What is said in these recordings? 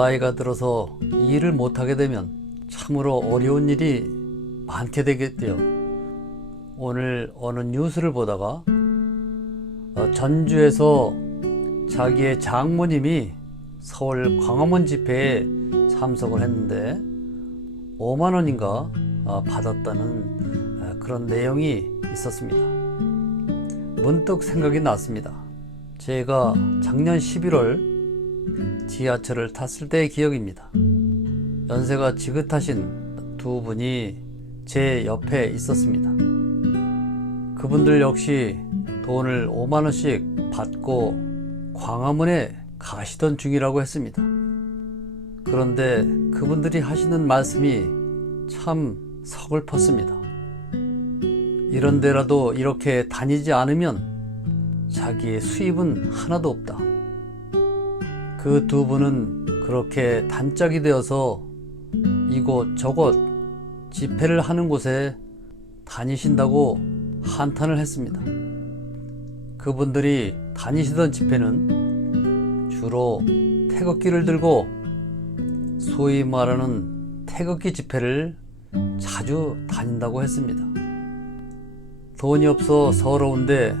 나이가 들어서 일을 못하게 되면 참으로 어려운 일이 많게 되겠대요. 오늘 어느 뉴스를 보다가 전주에서 자기의 장모님이 서울 광화문 집회에 참석을 했는데 5만 원인가 받았다는 그런 내용이 있었습니다. 문득 생각이 났습니다. 제가 작년 11월 지하철을 탔을 때의 기억입니다. 연세가 지긋하신 두 분이 제 옆에 있었습니다. 그분들 역시 돈을 5만 원씩 받고 광화문에 가시던 중이라고 했습니다. 그런데 그분들이 하시는 말씀이 참 서글펐습니다. 이런 데라도 이렇게 다니지 않으면 자기의 수입은 하나도 없다. 그 두 분은 그렇게 단짝이 되어서 이곳저곳 집회를 하는 곳에 다니신다고 한탄을 했습니다. 그분들이 다니시던 집회는 주로 태극기를 들고 소위 말하는 태극기 집회를 자주 다닌다고 했습니다. 돈이 없어 서러운데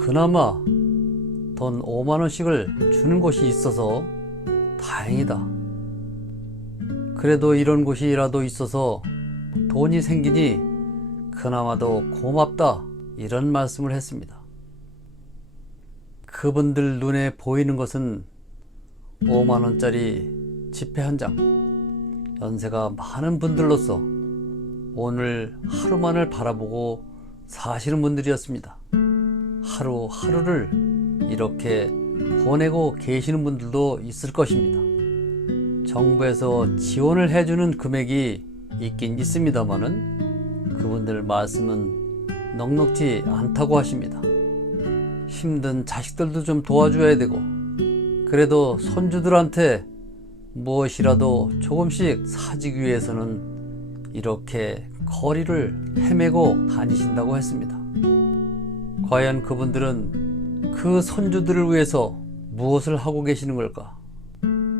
그나마 돈 5만 원씩을 주는 곳이 있어서 다행이다. 그래도 이런 곳이라도 있어서 돈이 생기니 그나마도 고맙다, 이런 말씀을 했습니다. 그분들 눈에 보이는 것은 5만 원짜리 지폐 한 장, 연세가 많은 분들로서 오늘 하루만을 바라보고 사시는 분들이었습니다. 하루하루를 이렇게 보내고 계시는 분들도 있을 것입니다. 정부에서 지원을 해주는 금액이 있긴 있습니다만은 그분들 말씀은 넉넉지 않다고 하십니다. 힘든 자식들도 좀 도와줘야 되고, 그래도 손주들한테 무엇이라도 조금씩 사주기 위해서는 이렇게 거리를 헤매고 다니신다고 했습니다. 과연 그분들은 그 손주들을 위해서 무엇을 하고 계시는 걸까?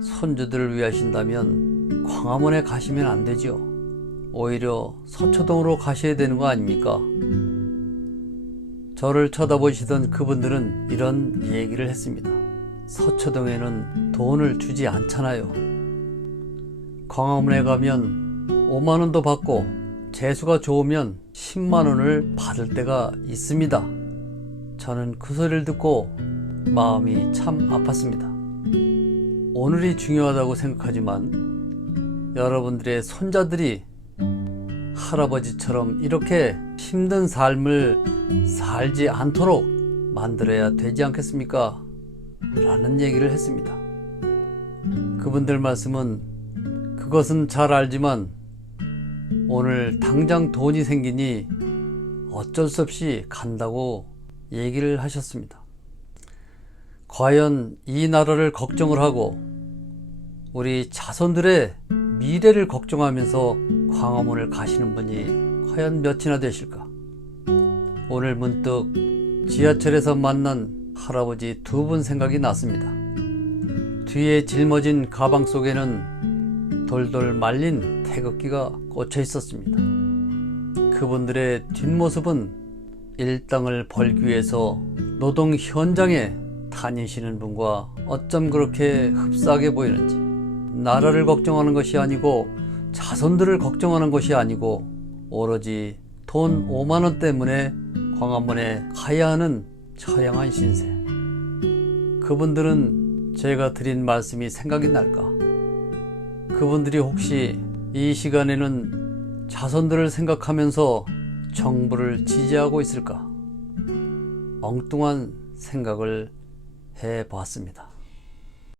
손주들을 위하신다면 광화문에 가시면 안 되죠. 오히려 서초동으로 가셔야 되는 거 아닙니까? 저를 쳐다보시던 그분들은 이런 얘기를 했습니다. 서초동에는 돈을 주지 않잖아요. 광화문에 가면 5만 원도 받고 재수가 좋으면 10만 원을 받을 때가 있습니다. 저는 그 소리를 듣고 마음이 참 아팠습니다. 오늘이 중요하다고 생각하지만 여러분들의 손자들이 할아버지처럼 이렇게 힘든 삶을 살지 않도록 만들어야 되지 않겠습니까? 라는 얘기를 했습니다. 그분들 말씀은 그것은 잘 알지만 오늘 당장 돈이 생기니 어쩔 수 없이 간다고 얘기를 하셨습니다. 과연 이 나라를 걱정을 하고 우리 자손들의 미래를 걱정하면서 광화문을 가시는 분이 과연 몇이나 되실까? 오늘 문득 지하철에서 만난 할아버지 두 분 생각이 났습니다. 뒤에 짊어진 가방 속에는 돌돌 말린 태극기가 꽂혀 있었습니다. 그분들의 뒷모습은 일당을 벌기 위해서 노동 현장에 다니시는 분과 어쩜 그렇게 흡사하게 보이는지, 나라를 걱정하는 것이 아니고 자손들을 걱정하는 것이 아니고 오로지 돈 5만 원 때문에 광화문에 가야 하는 처량한 신세. 그분들은 제가 드린 말씀이 생각이 날까? 그분들이 혹시 이 시간에는 자손들을 생각하면서 정부를 지지하고 있을까? 엉뚱한 생각을 해보았습니다.